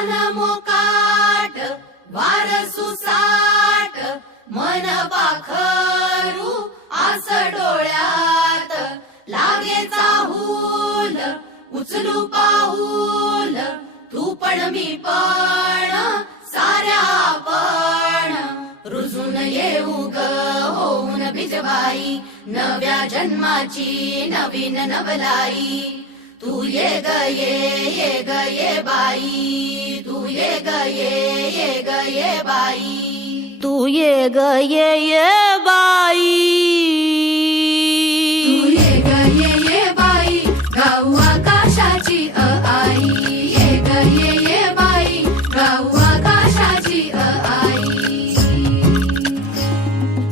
रान मोकाट वार सुसाट मन पाखरू आस डोळ्यात लागे चाहूल उचलू पाऊल तू पण मी पण साऱ्या आपण रुजून येऊ ग होऊन बिजबाई नव्या जन्माची नवीन नवलाई तू ये ग ये ग ये बाई तू ये ग ये बाई तू ये ग ये बाई तू ये बाई गाऊ आकाशाची आई ये ग ये बाई गाऊ आकाशाची आई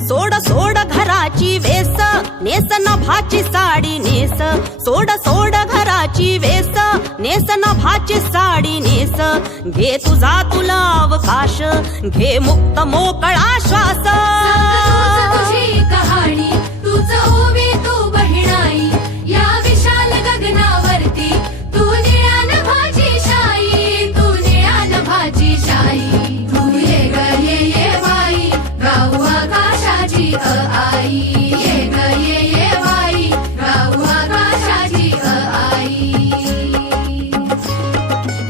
सोड सोड घराची वेस नेस नभाची साडी नेस सोड सोड घराची वेस नेस नभाची साडी नेस घे तुझा तुला अवकाश घे मुक्त मोकळा श्वास तुझी कहाणी तूच ओवी तू बहिणाई या विशाल गगनावरती तू निळ्या नभाची शाई तू निळ्या नभाची शाई तू ये ग ये बाई गाऊ आकाशाची आई ये ग ये बाई गाऊ आकाशाची आई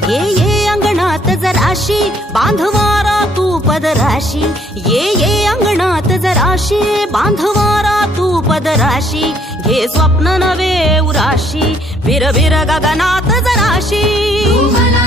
ये अंगणात जराशी बांधवारा तू पदराशी ये अंगणात जराशी बांधवारा तू पदराशी घे स्वप्न नवे उराशी बिर बिर गगनात जराशी तू मला